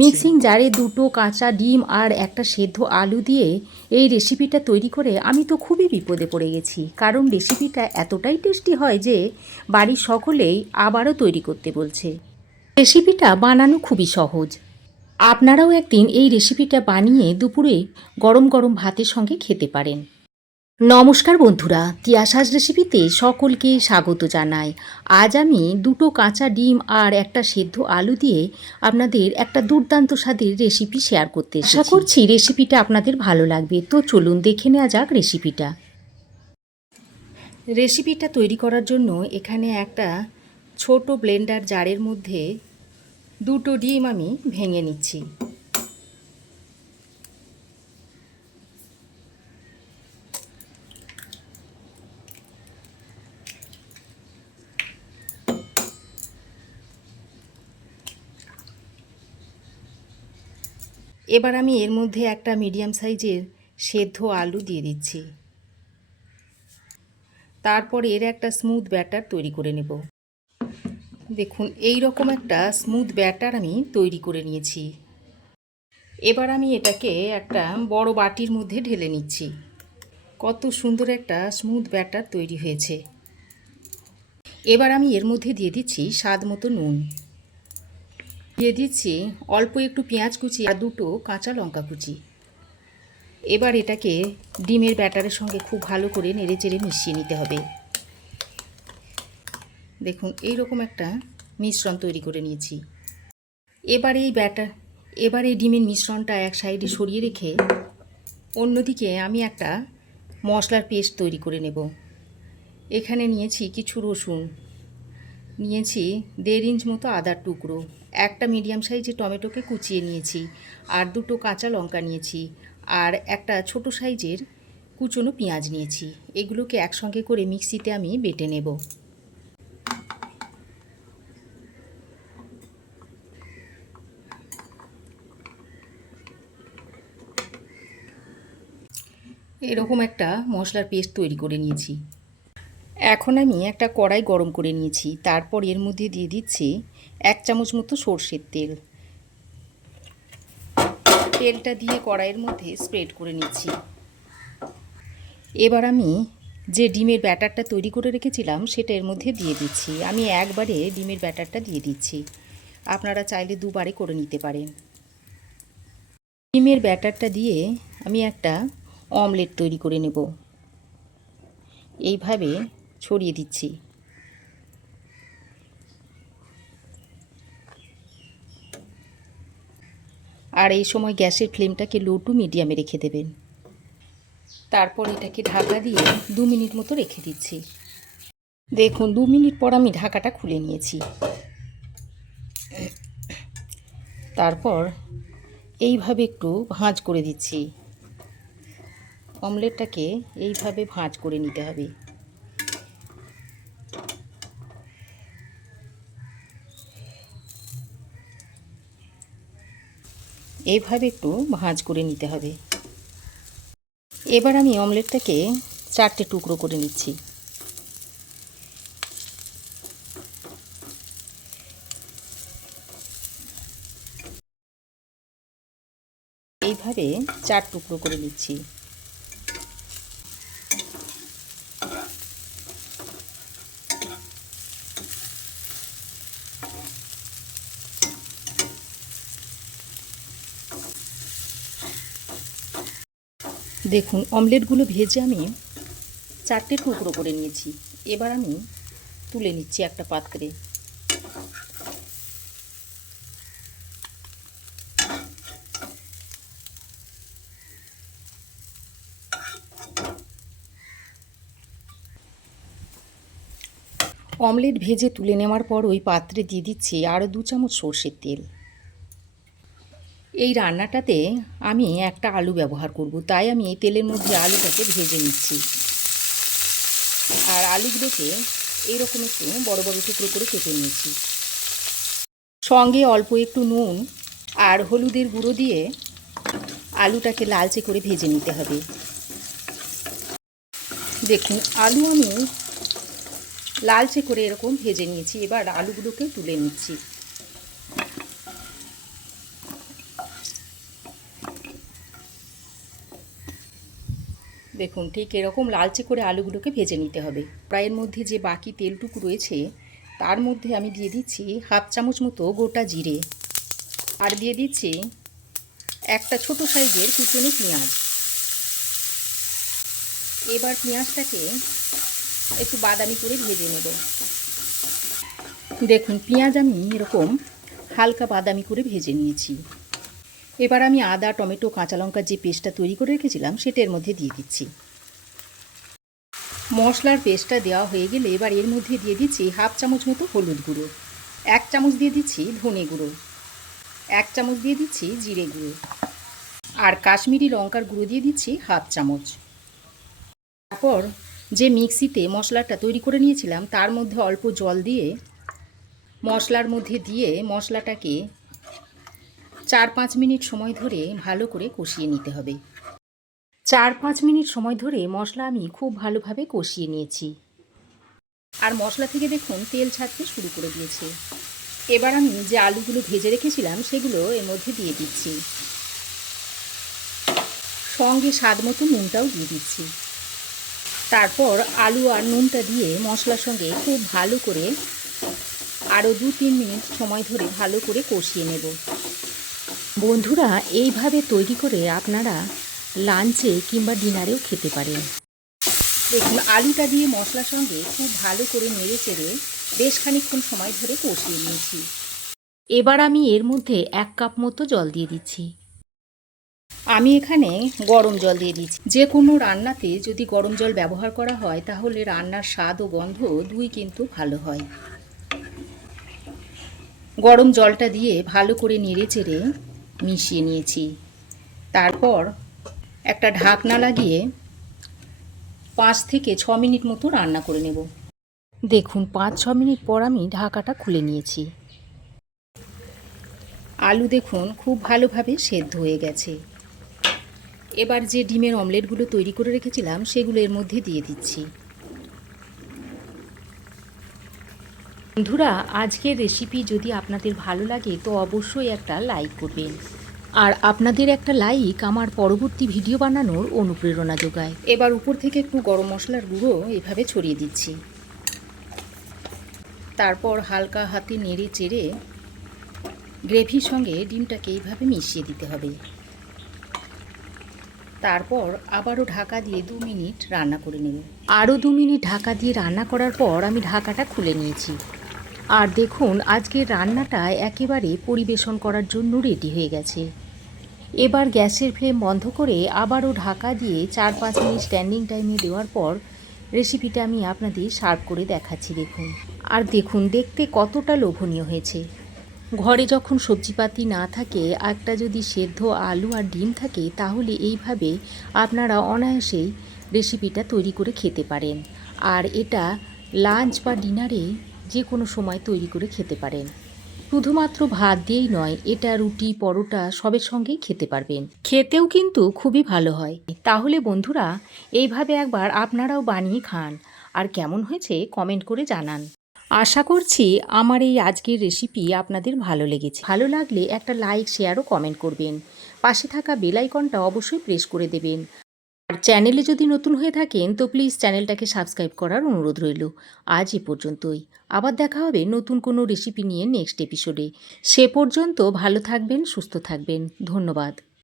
Mixing জারে দুটো কাঁচা ডিম আর একটা সেদ্ধ আলু দিয়ে এই রেসিপিটা তৈরি করে আমি তো খুবই বিপদে পড়ে গেছি, কারণ রেসিপিটা এতটাই টেস্টি হয় যে বাড়ির সকলেই আবারও তৈরি করতে বলছে। রেসিপিটা বানানো খুবই সহজ। আপনারাও একদিন এই রেসিপিটা বানিয়ে দুপুরে গরম গরম ভাতের সঙ্গে খেতে পারেন। নমস্কার বন্ধুরা, তিয়াসাস রেসিপিতে সকলকে স্বাগত জানাই। আজ আমি দুটো কাঁচা ডিম আর একটা সেদ্ধ আলু দিয়ে আপনাদের একটা দুর্দান্ত স্বাদের রেসিপি শেয়ার করতে এসেছি। আশা করছি রেসিপিটা আপনাদের ভালো লাগবে। তো চলুন দেখে নেওয়া যাক রেসিপিটা তৈরি করার জন্য এখানে একটা ছোট ব্লেন্ডার জারের মধ্যে দুটো ডিম আমি ভেঙে নিচ্ছি। এবার আমি এর মধ্যে একটা মিডিয়াম সাইজের সেদ্ধ আলু দিয়ে দিচ্ছি। তারপর এর একটা স্মুথ ব্যাটার তৈরি করে নেব। দেখুন, এই রকম একটা স্মুথ ব্যাটার আমি তৈরি করে নিয়েছি। এবার আমি এটাকে একটা বড় বাটির মধ্যে ঢেলে নিচ্ছি। কত সুন্দর একটা স্মুথ ব্যাটার তৈরি হয়েছে। এবার আমি এর মধ্যে দিয়ে দিচ্ছি স্বাদ মতো নুন, দিয়ে দিচ্ছি অল্প একটু পেঁয়াজ কুচি আর দুটো কাঁচা লঙ্কা কুচি। এবার এটাকে ডিমের ব্যাটারের সঙ্গে খুব ভালো করে নেড়েচেড়ে মিশিয়ে নিতে হবে। দেখুন, এই রকম একটা মিশ্রণ তৈরি করে নিয়েছি। এবার এই ডিমের মিশ্রণটা এক সাইডে সরিয়ে রেখে অন্যদিকে আমি একটা মশলার পেস্ট তৈরি করে নেব। এখানে নিয়েছি কিছু রসুন, নিয়েছি 1.5 ইঞ্চ মতো আদার টুকরো, একটা মিডিয়াম সাইজের টমেটোকে কুচিয়ে নিয়েছি, আর দুটো কাঁচা লঙ্কা নিয়েছি, আর একটা ছোট সাইজের কুচনো পেঁয়াজ নিয়েছি। এগুলোকে একসঙ্গে করে মিক্সিতে আমি বেটে নেব। এরকম একটা মশলার পেস্ট তৈরি করে নিয়েছি। এখন আমি একটা কড়াই গরম করে নিয়েছি। তারপর এর মধ্যে দিয়ে দিচ্ছি 1 চামচ মতো সর্ষের তেল। তেলটা দিয়ে কড়াইয়ের মধ্যে স্প্রেড করে নিচ্ছি। এবার আমি যে ডিমের ব্যাটারটা তৈরি করে রেখেছিলাম সেটা এর মধ্যে দিয়ে দিচ্ছি। আমি একবারে ডিমের ব্যাটারটা দিয়ে দিচ্ছি, আপনারা চাইলে দুবারে করে নিতে পারেন। ডিমের ব্যাটারটা দিয়ে আমি একটা অমলেট তৈরি করে নেব। এইভাবে ছড়িয়ে দিচ্ছি। আর এই সময় গ্যাসের ফ্লেমটাকে লো টু মিডিয়ামে রেখে দেবেন। তারপর এটাকে ঢাকা দিয়ে 2 মিনিট মতো রেখে দিচ্ছি। দেখুন, 2 মিনিট পর আমি ঢাকাটা খুলে নিয়েছি। তারপর এইভাবে একটু ভাঁজ করে দিচ্ছি। অমলেটটাকে এইভাবে ভাঁজ করে নিতে হবে। এইভাবে একটু ভাঁজ করে নিতে হবে। এবার আমি অমলেটটাকে 4টে টুকরো করে নিচ্ছি। এইভাবে 4 টুকরো করে নিচ্ছি। দেখুন, অমলেটগুলো ভেজে আমি 4টে টুকরো করে নিয়েছি। এবার আমি তুলে নিচ্ছি একটা পাত্রে। অমলেট ভেজে তুলে নেওয়ার পর ওই পাত্রে দিয়ে দিচ্ছি আরও 2 চামচ সর্ষের তেল। এই রান্নাটাতে আমি একটা আলু ব্যবহার করব, তাই আমি এই তেলের মধ্যে আলুটাকে ভেজে নিচ্ছি। আর আলুগুলোকে এইরকম একটু বড় বড় টুকরো করে কেটে নিয়েছি। সঙ্গে অল্প একটু নুন আর হলুদের গুঁড়ো দিয়ে আলুটাকে লালচে করে ভেজে নিতে হবে। দেখুন, আলু আমি লালচে করে এরকম ভেজে নিয়েছি। এবার আলুগুলোকে তুলে নিচ্ছি। দেখুন ঠিক এরকম লালচে করে আলুগুলোকে ভেজে নিতে হবে। ফ্রাইয়ের মধ্যে যে বাকি তেলটুকু রয়েছে তার মধ্যে আমি দিয়ে দিচ্ছি হাফ চামচ মতো গোটা জিরে, আর দিয়ে দিচ্ছি একটা ছোট সাইজের কুচনো পেঁয়াজ। এবার পেঁয়াজটাকে একটু বাদামি করে ভেজে নেব। দেখুন পেঁয়াজ আমি এরকম হালকা বাদামি করে ভেজে নিয়েছি। এবার আমি আদা, টমেটো, কাঁচা লঙ্কার যে পেস্টটা তৈরি করে রেখেছিলাম সেটা এর মধ্যে দিয়ে দিচ্ছি। মশলার পেস্টটা দেওয়া হয়ে গেলে এবার এর মধ্যে দিয়ে দিচ্ছি হাফ চামচ মতো হলুদ গুঁড়ো, 1 চামচ দিয়ে দিচ্ছি ধনে গুঁড়ো, 1 চামচ দিয়ে দিচ্ছি জিরে গুঁড়ো, আর কাশ্মীরি লঙ্কার গুঁড়ো দিয়ে দিচ্ছি হাফ চামচ। তারপর যে মিক্সিতে মশলাটা তৈরি করে নিয়েছিলাম তার মধ্যে অল্প জল দিয়ে মশলার মধ্যে দিয়ে মশলাটাকে 4-5 মিনিট সময় ধরে ভালো করে কষিয়ে নিতে হবে। 4-5 মিনিট সময় ধরে মশলা আমি খুব ভালোভাবে কষিয়ে নিয়েছি, আর মশলা থেকে দেখুন তেল ছাড়তে শুরু করে দিয়েছে। এবার আমি যে আলুগুলো ভেজে রেখেছিলাম সেগুলো এর মধ্যে দিয়ে দিচ্ছি, সঙ্গে স্বাদ মতো নুনটাও দিয়ে দিচ্ছি। তারপর আলু আর নুনটা দিয়ে মশলার সঙ্গে খুব ভালো করে আরও 2-3 মিনিট সময় ধরে ভালো করে কষিয়ে নেব। বন্ধুরা এইভাবে তৈরি করে আপনারা লাঞ্চে কিংবা ডিনারেও খেতে পারেন। দেখুন আলুটা দিয়ে মশলার সঙ্গে খুব ভালো করে নেড়ে চেড়ে বেশ খানিকক্ষণ সময় ধরে কষিয়ে নিয়েছি। এবার আমি এর মধ্যে 1 কাপ মতো জল দিয়ে দিচ্ছি। আমি এখানে গরম জল দিয়ে দিচ্ছি। যে কোনো রান্নাতে যদি গরম জল ব্যবহার করা হয় তাহলে রান্নার স্বাদ ও গন্ধ দুই কিন্তু ভালো হয়। গরম জলটা দিয়ে ভালো করে নেড়ে চেড়ে মিশিয়ে নিয়েছি। তারপর একটা ঢাকনা লাগিয়ে 5 থেকে 6 মিনিট মতো রান্না করে নেব। দেখুন 5-6 মিনিট পর আমি ঢাকাটা খুলে নিয়েছি। আলু দেখুন খুব ভালোভাবে সেদ্ধ হয়ে গেছে। এবার যে ডিমের অমলেটগুলো তৈরি করে রেখেছিলাম সেগুলো এর মধ্যে দিয়ে দিচ্ছি। বন্ধুরা আজকের রেসিপি যদি আপনাদের ভালো লাগে তো অবশ্যই একটা লাইক করবেন, আর আপনাদের একটা লাইক আমার পরবর্তী ভিডিও বানানোর অনুপ্রেরণা যোগায়। এবার উপর থেকে একটু গরম মশলার গুঁড়ো এভাবে ছড়িয়ে দিচ্ছি। তারপর হালকা হাতে নেড়ে চেড়ে গ্রেভির সঙ্গে ডিমটাকে এইভাবে মিশিয়ে দিতে হবে। তারপর আবারও ঢাকা দিয়ে 2 মিনিট রান্না করে নেব। আরও 2 মিনিট ঢাকা দিয়ে রান্না করার পর আমি ঢাকাটা খুলে নিয়েছি। আর দেখুন আজকের রান্নাটা একেবারে পরিবেশন করার জন্য রেডি হয়ে গেছে। এবার গ্যাসের ফ্লেম বন্ধ করে আবারও ঢাকা দিয়ে 4-5 মিনিট স্ট্যান্ডিং টাইমে দেওয়ার পর রেসিপিটা আমি আপনাদের সার্ভ করে দেখাচ্ছি। দেখুন আর দেখুন দেখতে কতটা লোভনীয় হয়েছে। ঘরে যখন সবজিপাতি না থাকে একটা যদি সেদ্ধ আলু আর ডিম থাকে তাহলে এইভাবে আপনারা অনায়াসেই রেসিপিটা তৈরি করে খেতে পারেন, আর এটা লাঞ্চ বা ডিনারে যে কোনো সময় তৈরি করে খেতে পারেন। শুধুমাত্র ভাত দিয়েই নয়, এটা রুটি, পরোটা সবের সঙ্গেই খেতে পারবেন। খেতেও কিন্তু খুবই ভালো হয়। তাহলে বন্ধুরা এইভাবে একবার আপনারাও বানিয়ে খান, আর কেমন হয়েছে কমেন্ট করে জানান। আশা করছি আমার এই আজকের রেসিপি আপনাদের ভালো লেগেছে। ভালো লাগলে একটা লাইক, শেয়ার ও কমেন্ট করবেন। পাশে থাকা বেল আইকনটা অবশ্যই প্রেস করে দেবেন। আর চ্যানেলে যদি নতুন হয়ে থাকেন তো প্লিজ চ্যানেলটাকে সাবস্ক্রাইব করার অনুরোধ রইল। আজ এ পর্যন্তই। আবার দেখা হবে নতুন কোনো রেসিপি নিয়ে নেক্সট এপিসোডে। সে পর্যন্ত ভালো থাকবেন, সুস্থ থাকবেন। ধন্যবাদ।